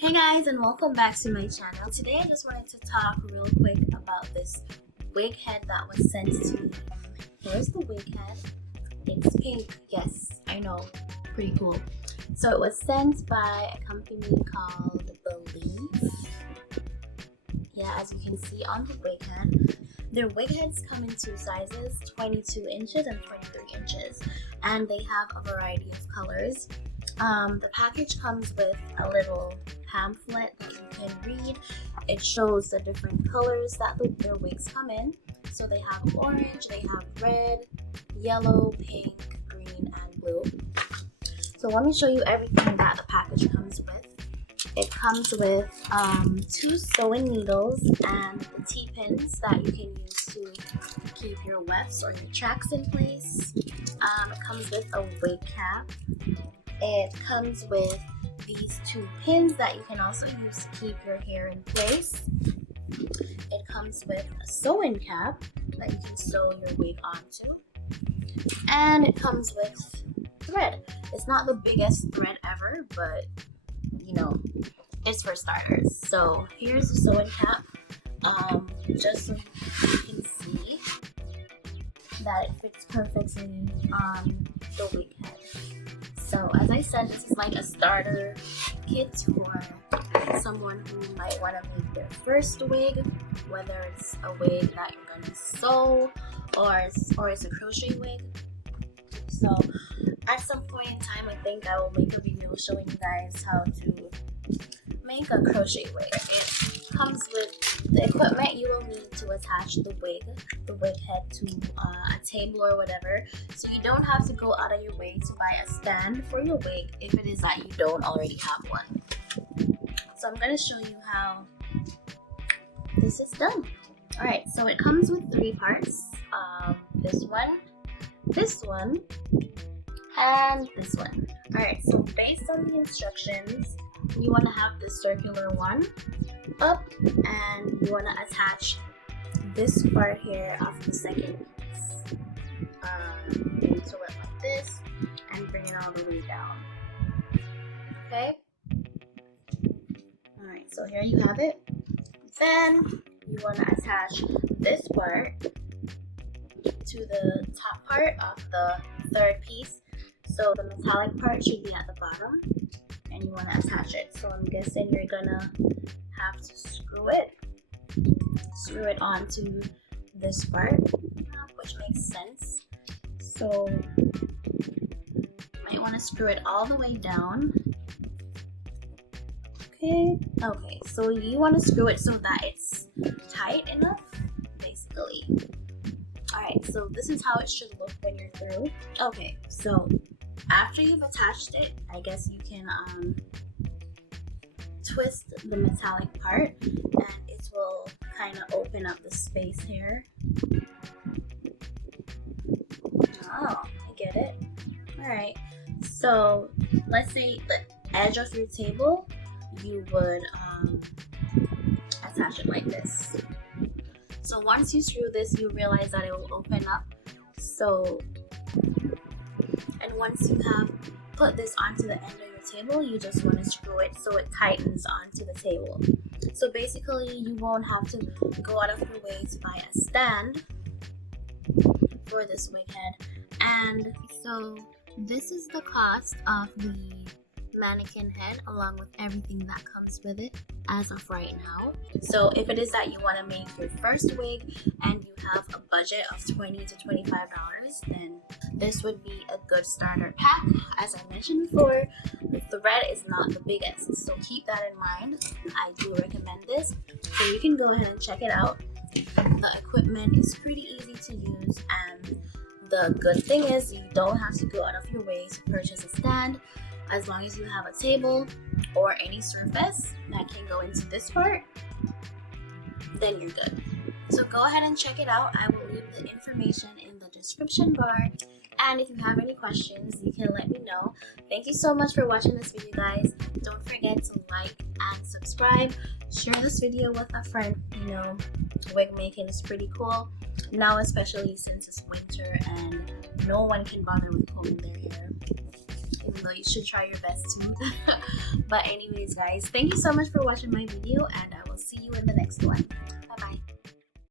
Hey guys, and welcome back to my channel. Today I just wanted to talk real quick about this wig head that was sent to me. Here's the wig head. It's pink. Yes, I know. Pretty cool. So it was sent by a company called Bileaf. Yeah, as you can see on the wig head. Their wig heads come in two sizes, 22 inches and 23 inches. And they have a variety of colors. The package comes with a little pamphlet that you can read. It shows the different colors that their wigs come in. So they have orange, they have red, yellow, pink, green, and blue. So let me show you everything that the package comes with. It comes with 2 sewing needles and the T-pins that you can use to keep your wefts or your tracks in place. It comes with a wig cap. It comes with these 2 pins that you can also use to keep your hair in place. It comes with a sewing cap that you can sew your wig onto. And it comes with thread. It's not the biggest thread ever, but you know, it's for starters. So here's the sewing cap, just so you can see that it fits perfectly on the wig head. So as I said, this is like a starter kit for someone who might want to make their first wig, whether it's a wig that you're going to sew or it's a crochet wig. So at some point in time, I think I will make a video showing you guys how to make a crochet wig. It comes with the equipment you will need to attach the wig head to a table or whatever, so you don't have to go out of your way to buy a stand for your wig if it is that you don't already have one. So I'm going to show you how this is done. Alright, so it comes with 3 parts. This one, and this one. Alright, so based on the instructions, you want to have this circular one up, and you want to attach this part here of the second piece. So it like this and bring it all the way down. Okay? Alright, so here you have it. Then you want to attach this part to the top part of the third piece. So the metallic part should be at the bottom, and you want to attach it. So I'm guessing you're gonna have to screw it onto this part, which makes sense. So you might want to screw it all the way down. Okay, so you want to screw it so that it's tight enough, basically. Alright, so this is how it should look when you're through. Okay, so after you've attached it, I guess you can twist the metallic part, and it will kind of open up the space here. Oh, I get it. Alright, so let's say the edge of your table, you would attach it like this. So once you screw this, you realize that it will open up. So, and once you have put this onto the end of your table, you just want to screw it so it tightens onto the table. So basically, you won't have to go out of your way to buy a stand for this wig head. And so this is the cost of the mannequin head along with everything that comes with it as of right now. So if it is that you want to make your first wig and you have a budget of $20 to $25, then this would be a good starter pack. As I mentioned before, the thread is not the biggest, so keep that in mind. I do recommend this, so you can go ahead and check it out. The equipment is pretty easy to use, and the good thing is you don't have to go out of your way to purchase a stand. As long as you have a table or any surface that can go into this part, then you're good. So go ahead and check it out. I will leave the information in the description bar. And if you have any questions, you can let me know. Thank you so much for watching this video, guys. Don't forget to like and subscribe. Share this video with a friend. You know, wig making is pretty cool. Now, especially since it's winter and no one can bother with combing their hair. Even though though you should try your best to. But anyways guys, thank you so much for watching my video, and I will see you in the next one.